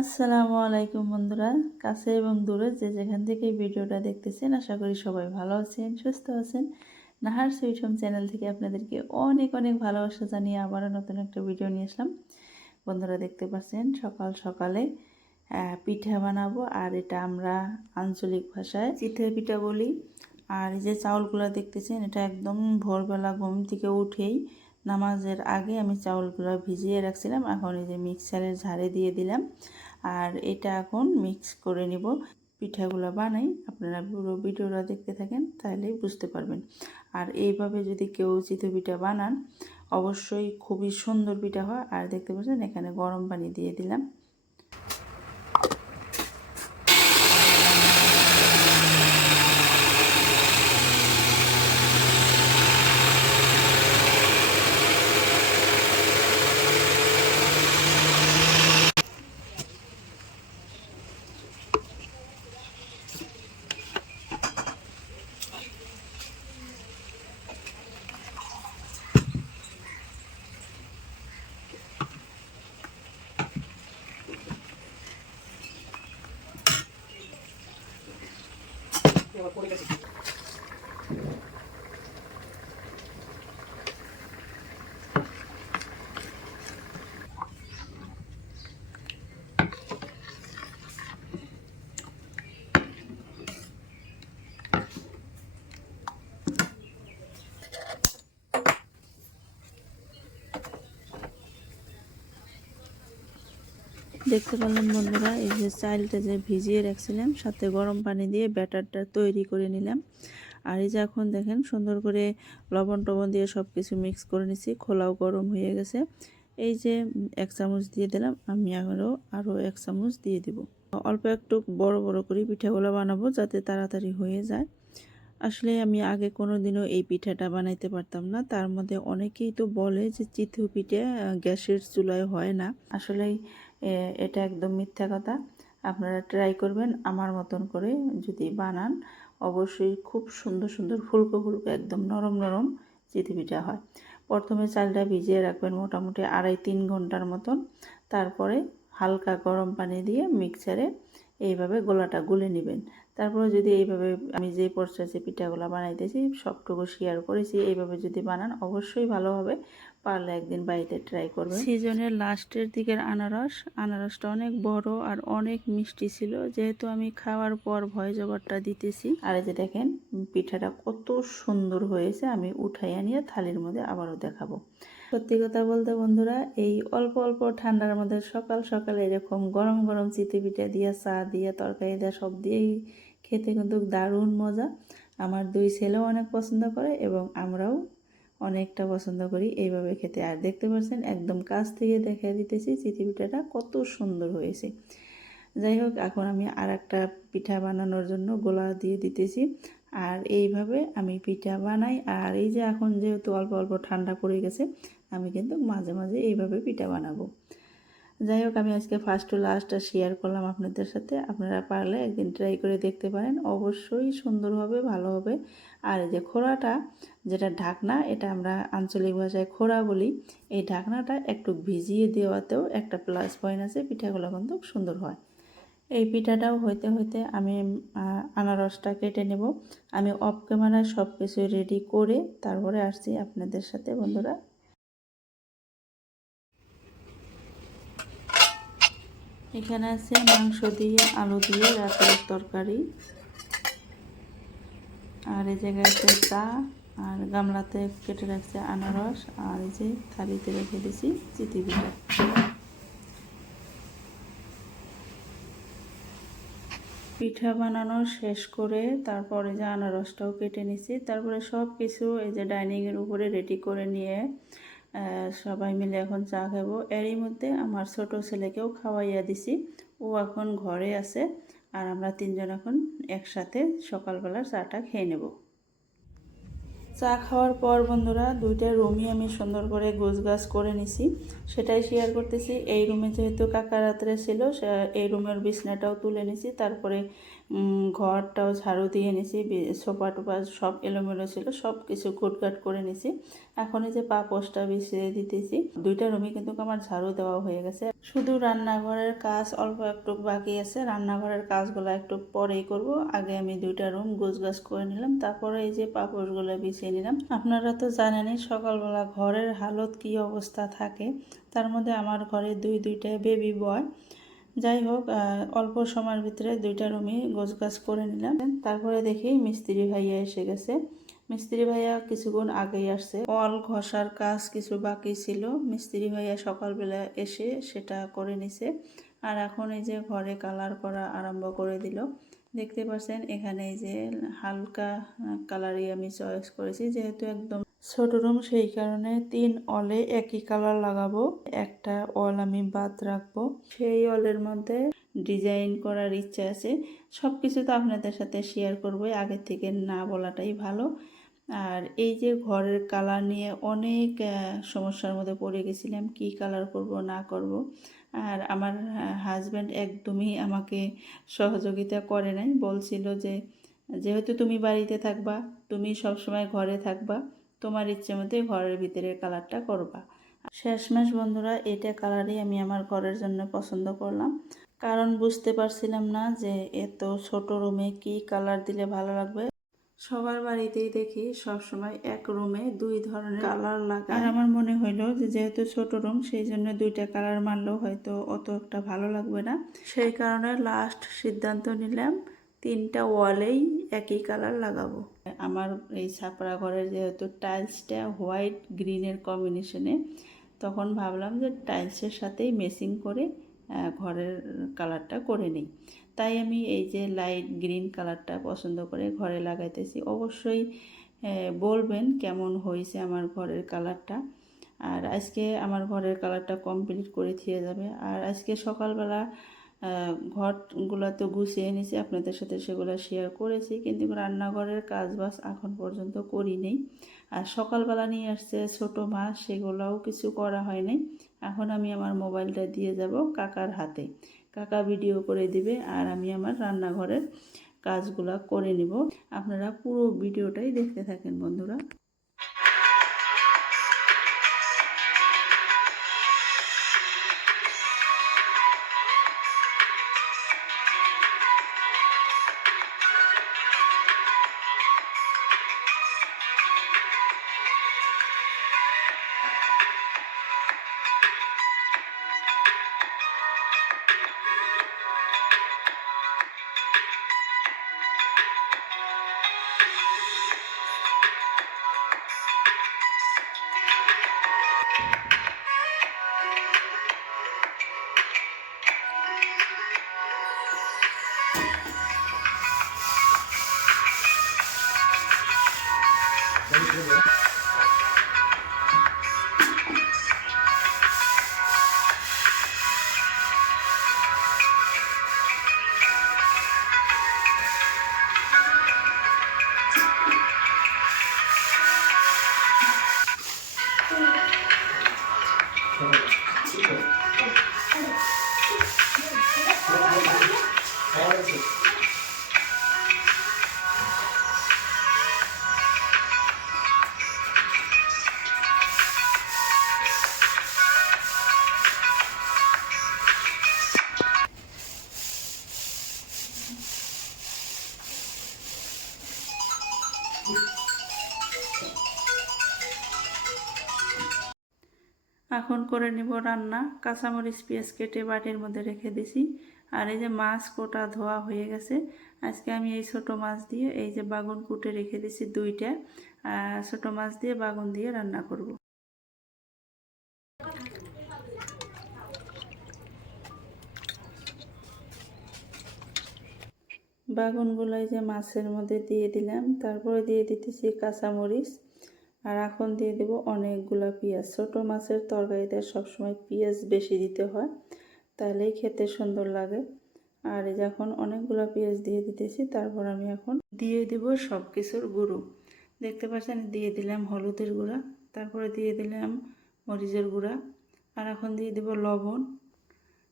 আসসালামু আলাইকুম বন্ধুরা, কাছে এবং দূরে যে যেখান থেকে ভিডিওটা দেখতেছেন, আশা করি সবাই ভালো আছেন, সুস্থ আছেন। নাহার সুইট হোম চ্যানেল থেকে আপনাদেরকে অনেক অনেক ভালোবাসা জানিয়ে আবারও নতুন একটা ভিডিও নিয়ে আসলাম। বন্ধুরা দেখতে পাচ্ছেন, সকাল সকালে পিঠা বানাবো আর এটা আমরা আঞ্চলিক ভাষায় চিথে পিঠা বলি। আর এই যে চাউলগুলো দেখতেছেন, এটা একদম ভোরবেলা ঘুম থেকে উঠেই নামাজের আগে আমি চাউলগুলো ভিজিয়ে রাখছিলাম। এখন এই যে মিক্সারের ঝাড়ে দিয়ে দিলাম। আর এটা এখন মিক্স করে নিব। পিঠাগুলো বানাই, আপনারা পুরো ভিডিওটা দেখতে থাকেন, তাহলেই বুঝতে পারবেন। আর এইভাবে যদি কেউ চিতই পিঠা বানান, অবশ্যই খুবই সুন্দর পিঠা হয়। আর দেখতে পাচ্ছেন, এখানে গরম পানি দিয়ে দিলাম। república দেখতে পেলাম বন্ধুরা এই যে চাইলটা যে ভিজিয়ে রাখছিলাম সাথে গরম পানি দিয়ে ব্যাটারটা তৈরি করে নিলাম। আর এই যে এখন দেখেন সুন্দর করে লবণ টবণ দিয়ে সব কিছু মিক্স করে নিছি খোলাও গরম হয়ে গেছে। এই যে এক চামচ দিয়ে দিলাম আমি আরও আরও এক চামচ দিয়ে দিব। অল্প একটু বড় বড় করে পিঠাগুলো বানাবো যাতে তাড়াতাড়ি হয়ে যায়। আসলে আমি আগে কোনো দিনও এই পিঠাটা বানাইতে পারতাম না তার মধ্যে অনেকেই তো বলে যে চিতু পিঠে গ্যাসের চুলায় হয় না। আসলেই এ, এটা একদম মিথ্যা কথা। আপনারা ট্রাই করবেন আমার মতন করে যদি বানান, অবশ্যই খুব সুন্দর সুন্দর, ফুলকো ফুলকো, একদম নরম নরম চিতই পিঠা হয়। প্রথমে চালটা ভিজিয়ে রাখবেন মোটামুটি আড়াই তিন ঘণ্টার মতন। তারপরে হালকা গরম পানি দিয়ে মিক্সারে এইভাবে গোলাটা গুলে নেবেন। তারপরে যদি এইভাবে আমি যে প্রসেসে পিঠাগুলো বানাইতেছি, সবটুকু শেয়ার করেছি, এইভাবে যদি বানান, অবশ্যই ভালো হবে। পারলে একদিন বাড়িতে ট্রাই করবেন। সিজনের লাস্টের দিকের আনারস। আনারসটা অনেক বড় আর অনেক মিষ্টি ছিল। যেহেতু আমি খাওয়ার পর ভয় জবারটা দিতেছি। আর এই যে দেখেন পিঠাটা কত সুন্দর হয়েছে। আমি উঠাইয়া নিয়ে থালির মধ্যে আবারও দেখাবো। সত্যি কথা বলতে বন্ধুরা এই অল্প অল্প ঠান্ডার মধ্যে সকাল সকালে এরকম গরম গরম চিতে পিঠা দিয়ে চা দিয়ে তরকারি দিয়ে সব দিয়েই খেতে কিন্তু দারুণ মজা। আমার দুই ছেলেও অনেক পছন্দ করে এবং আমরাও অনেকটা পছন্দ করি এইভাবে খেতে। আর দেখতে পাচ্ছেন একদম কাছ থেকে দেখা দিতেছি চিঠি পিঠাটা কত সুন্দর হয়েছে। যাই হোক, এখন আমি আর একটা পিঠা বানানোর জন্য গোলা দিয়ে দিতেছি। আর এইভাবে আমি পিঠা বানাই। আর এই যে এখন যেহেতু অল্প অল্প ঠান্ডা পড়ে গেছে, আমি কিন্তু মাঝে মাঝে এইভাবে পিঠা বানাবো। যাই হোক, আমি আজকে ফার্স্ট টু লাস্টটা শেয়ার করলাম আপনাদের সাথে। আপনারা পারলে একদিন ট্রাই করে দেখতে পারেন। অবশ্যই সুন্দর হবে, ভালো হবে। আর এই যে খোড়াটা, যেটা ঢাকনা, এটা আমরা আঞ্চলিক ভাষায় খোড়া বলি। এই ঢাকনাটা একটু ভিজিয়ে দেওয়াতেও একটা প্লাস পয়েন্ট আছে, পিঠাগুলো কিন্তু সুন্দর হয়। এই পিঠাটাও হইতে হইতে আমি আনারসটা কেটে নেব। আমি অফ ক্যামেরায় সব কিছু রেডি করে তারপরে আসছি আপনাদের সাথে, বন্ধুরা। এখানে আছে মাংস দিয়ে, আলু দিয়ে, রাতের তরকারি। আর এই জায়গায় আছে চা, আর গামলাতে কেটে রাখছে আনারস, আর এই যে থালিতে রেখে দিছি চিতি পিঠা পিঠা বানানো শেষ করে তারপরে যে আনারসটাও কেটে নিছি। তারপরে সব কিছু এই যে ডাইনিংয়ের উপরে রেডি করে নিয়ে সবাই মিলে এখন চা খাব। এরই মধ্যে আমার ছোট ছেলেকেও খাওয়াইয়া দিছি। ও এখন ঘরে আছে আর আমরা তিনজন এখন একসাথে সকালবেলার চাটা খেয়ে নেব। চা খাওয়ার পর বন্ধুরা, দুইটা রুমই আমি সুন্দর করে গোছগাছ করে নিছি। সেটাই শেয়ার করতেছি। এই রুমে যেহেতু কাকা রাত্রে ছিল এই রুমের বিছনাটাও তুলে নিছি। তারপরে ঘরটাও ঝাড়ু দিয়ে নিছি সোফা টোপা সব এলোমেলো ছিল, সব কিছু কুটকাট করে নিছি। এখন এই যে পাপোশটা বিছিয়ে দিতেছি, দুইটা রুমে কিন্তু আমার ঝাড়ু দেওয়া হয়ে গেছে। শুধু রান্নাঘরের কাজ অল্প একটু বাকি আছে, রান্নাঘরের কাজগুলো একটু পরেই করব। আগে আমি দুইটা রুম গোছগাছ করে নিলাম, তারপরে এই যে পাপোশগুলো বিছিয়ে নিলাম। আপনারা তো জানেনই, সকালবেলা ঘরের হালত কি অবস্থা থাকে? তার মধ্যে আমার ঘরে দুই, দুইটা বেবি বয় যাই হোক অল্প সময়ের ভিতরে দুইটা রুমই গোছগাছ করে নিলাম। তারপরে দেখি মিস্ত্রি ভাইয়া এসে গেছে। মিস্ত্রি ভাইয়া কিছুক্ষণ আগেই আসছে। অল ঘষার কাজ কিছু বাকি ছিল। মিস্ত্রি ভাইয়া সকালবেলা এসে সেটা করে নিছে। আর এখন এই যে ঘরে কালার করা আরম্ভ করে দিল। দেখতে পাচ্ছেন এখানে এই যে হালকা কালারই আমি চয়েস করেছি, যেহেতু একদম ছোট রুম সেই কারণে তিন অলে একই কালার লাগাবো। একটা অল আমি বাদ রাখব। সেই অলের মধ্যে ডিজাইন করার ইচ্ছা আছে। সব কিছু তো আপনাদের সাথে শেয়ার করবোই, আগের থেকে না বলাটাই ভালো। আর এই যে ঘরের কালার নিয়ে অনেক সমস্যার মধ্যে পড়ে গেছিলাম, কি কালার করব, না করব। আর আমার হাজব্যান্ড একদমই আমাকে সহযোগিতা করে নাই। বলছিল যে, যেহেতু তুমি বাড়িতে থাকবা, তুমি সব সময় ঘরে থাকবা, তোমার ইচ্ছে মতোই ঘরের ভিতরের কালারটা করবা। শেষমেশ বন্ধুরা, এটা কালারই আমি আমার ঘরের জন্য পছন্দ করলাম। কারণ বুঝতে পারছিলাম না যে, এত ছোট রুমে কি কালার দিলে ভালো লাগবে। সবার বাড়িতেই দেখি সবসময় এক রুমে দুই ধরনের কালার লাগে আর আমার মনে হইল যে যেহেতু ছোট রুম সেই জন্য দুইটা কালার মারলেও হয়তো অত একটা ভালো লাগবে না। সেই কারণে লাস্ট সিদ্ধান্ত নিলাম তিনটা ওয়ালেই একই কালার লাগাবো। আমার এই ছাপড়া ঘরের যেহেতু টাইলসটা হোয়াইট গ্রিনের কম্বিনেশনে তখন ভাবলাম যে টাইলসের সাথেই মেসিং করে ঘরের কালারটা করে নিই। তাই আমি এই যে লাইট গ্রিন কালারটা পছন্দ করে ঘরে লাগাইতেছি। অবশ্যই বলবেন কেমন হয়েছে আমার ঘরের কালারটা আর আজকে আমার ঘরের কালারটা কমপ্লিট করে দিয়ে যাবে। আর আজকে সকালবেলা ঘরগুলো তো গুছিয়ে নিয়েছি আপনাদের সাথে সেগুলো শেয়ার করেছি, কিন্তু রান্নাঘরের কাজ বাজ এখন পর্যন্ত করি নেই। আর সকালবেলা নিয়ে আসছে ছোটো মাছ সেগুলোও কিছু করা হয়নি এখন আমি আমার মোবাইলটা দিয়ে যাব কাকার হাতে। কাকা ভিডিও করে দিবে আর আমি আমার রান্নাঘরের কাজগুলা করে নেব। আপনারা পুরো ভিডিওটাই দেখতে থাকেন বন্ধুরা। এখন করে নিব রান্না। কাঁচামরিচ, পেঁয়াজ কেটে বাটির মধ্যে রেখে দিছি। আর এই যে মাছ কোটা ধোয়া হয়ে গেছে, আজকে আমি এই ছোট মাছ দিয়ে এই যে বাগুন কুটে রেখে দিছি দুইটা। ছোট মাছ দিয়ে বাগুন দিয়ে রান্না করব। বাগুনগুলো এই যে মাছের মধ্যে দিয়ে দিলাম, তারপরে দিয়ে দিতেছি কাঁচামরিচ। আর এখন দিয়ে দেব অনেকগুলা পেঁয়াজ। ছোট মাছের তরকারিতে সবসময় পেঁয়াজ বেশি দিতে হয়, তাহলেই খেতে সুন্দর লাগে। আর এই যে এখন অনেকগুলো পেঁয়াজ দিয়ে দিতেছি, তারপর আমি এখন দিয়ে দেব সব কিছুর গুঁড়ো। দেখতে পাচ্ছেন, দিয়ে দিলাম হলুদের গুঁড়া, তারপরে দিয়ে দিলাম মরিচের গুঁড়া, আর এখন দিয়ে দেব লবণ।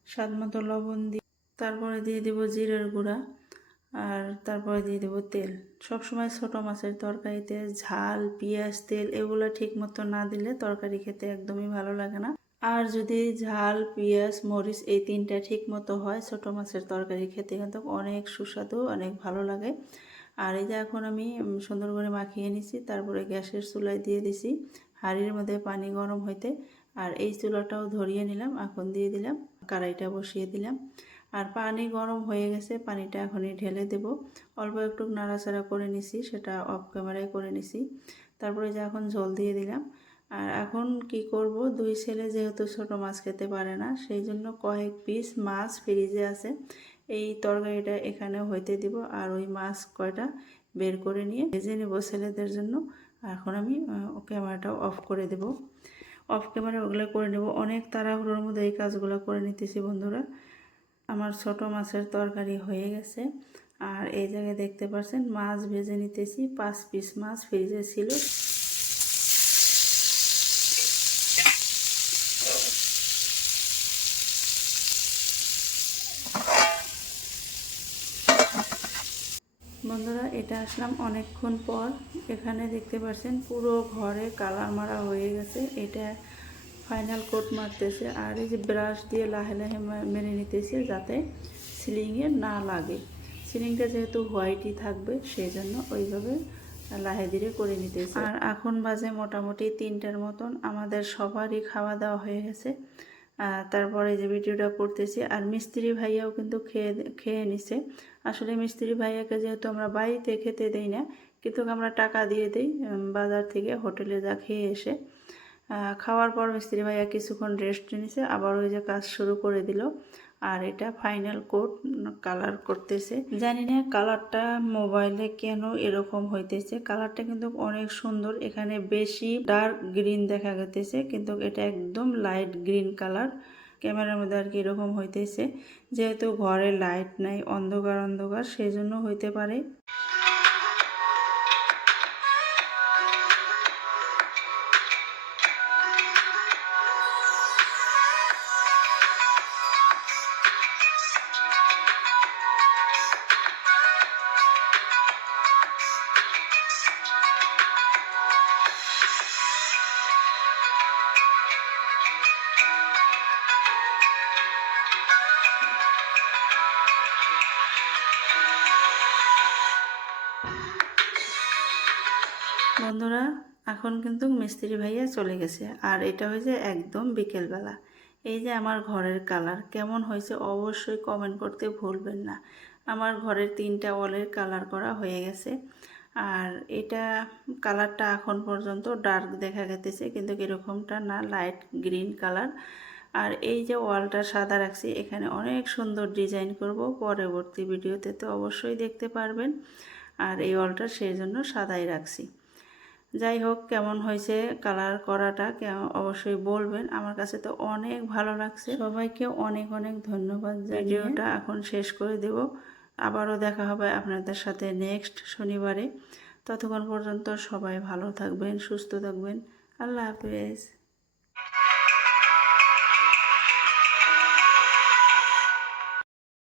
স্বাদ মতো লবণ দিয়ে, তারপরে দিয়ে দেব জিরের গুঁড়া। আর তারপরে দিয়ে দেবো তেল। সবসময় ছোটো মাছের তরকারিতে ঝাল, পেঁয়াজ, তেল এগুলো ঠিক মতো না দিলে তরকারি খেতে একদমই ভালো লাগে না। আর যদি ঝাল, পেঁয়াজ, মরিচ এই তিনটা ঠিক মতো হয়, ছোটো মাছের তরকারি খেতে কিন্তু অনেক সুস্বাদু, অনেক ভালো লাগে। আর এই যে এখন আমি সুন্দর করে মাখিয়ে নিছি, তারপরে গ্যাসের চুলায় দিয়ে দিছি হাঁড়ির মধ্যে পানি গরম হইতে। আর এই চুলাটাও ধরিয়ে নিলাম, এখন দিয়ে দিলাম, কড়াইটা বসিয়ে দিলাম। আর পানি গরম হয়ে গেছে, পানিটা এখনই ঢেলে দেব। অল্প একটু নাড়াচাড়া করে নিছি, সেটা অফ ক্যামেরায় করে নিছি। তারপরে যে এখন জল দিয়ে দিলাম। আর এখন কি করব, দুই ছেলে যেহেতু ছোট, মাছ খেতে পারে না, সেই জন্য কয়েক পিস মাছ ফ্রিজে আছে। এই তরকারিটা এখানে হইতে দিব, আর ওই মাছ কয়টা বের করে নিয়ে ভেজে নেব ছেলেদের জন্য। এখন আমি ক্যামেরাটাও অফ করে দেব। অফ ক্যামেরা ওগুলো করে নেব। অনেক তাড়াহুড়োর মধ্যে এই কাজগুলো করে নিতেছি বন্ধুরা। আমার ছোট মাছের তরকারি হয়ে গেছে। আর এই জায়গায় দেখতে পাচ্ছেন, মাছ ভেজে নিতেছি, পাঁচ পিস মাছ ফ্রিজে ছিল। বন্ধুরা, এটা আসলাম অনেকক্ষণ পর। এখানে দেখতে পাচ্ছেন, পুরো ঘরে কালার মারা হয়ে গেছে। এটা ফাইনাল কোট মারতেছে আর এই যে ব্রাশ দিয়ে লাহে লাহে মেরে নিতেছে যাতে সিলিংয়ে না লাগে। সিলিংটা যেহেতু হোয়াইটই থাকবে সেই জন্য ওইভাবে লাহে ধীরে করে নিতেছে। আর এখন বাজে মোটামুটি তিনটার মতন। আমাদের সবারই খাওয়া দাওয়া হয়ে গেছে। তারপরে যে ভিডিওটা করতেছি। আর মিস্ত্রি ভাইয়াও কিন্তু খেয়ে খেয়ে নিছে। আসলে মিস্ত্রি ভাইয়াকে যেহেতু আমরা বাড়িতে খেতে দেই না, কিন্তু আমরা টাকা দিয়ে দিই বাজার থেকে হোটেলে যা খেয়ে এসে। খাওয়ার পর মিস্ত্রি ভাইয়া কিছুক্ষণ রেস্ট নিছে, আবার ওই যে কাজ শুরু করে দিল। আর এটা ফাইনাল কোট কালার করতেছে। জানি না কালারটা মোবাইলে কেন এরকম হইতেছে। কালারটা কিন্তু অনেক সুন্দর, এখানে বেশি ডার্ক গ্রিন দেখা গেতেছে, কিন্তু এটা একদম লাইট গ্রিন কালার ক্যামেরার মধ্যে আর কি এরকম হইতেছে, যেহেতু ঘরে লাইট নাই, অন্ধকার অন্ধকার সেই জন্য হইতে পারে। এখন কিন্তু মিস্ত্রি ভাইয়া চলে গেছে। আর এটা হয়েছে একদম বিকেলবেলা। এই যে আমার ঘরের কালার কেমন হয়েছে অবশ্যই কমেন্ট করতে ভুলবেন না। আমার ঘরের তিনটা ওয়ালের কালার করা হয়ে গেছে। আর এটা কালারটা এখন পর্যন্ত ডার্ক দেখা গেতেছে, কিন্তু এরকমটা না লাইট গ্রিন কালার আর এই যে ওয়ালটা সাদা রাখছি, এখানে অনেক সুন্দর ডিজাইন করব। পরবর্তী ভিডিওতে তো অবশ্যই দেখতে পারবেন। আর এই ওয়ালটা সেই জন্য সাদাই রাখছি। যাই হোক, কেমন হয়েছে কালার করাটা অবশ্যই বলবেন। আমার কাছে তো অনেক ভালো লাগছে। সবাইকে অনেক অনেক ধন্যবাদ ভিডিওটা এখন শেষ করে দেব। আবারও দেখা হবে আপনাদের সাথে নেক্সট শনিবারে। ততক্ষণ পর্যন্ত সবাই ভালো থাকবেন, সুস্থ থাকবেন। আল্লাহ হাফেজ।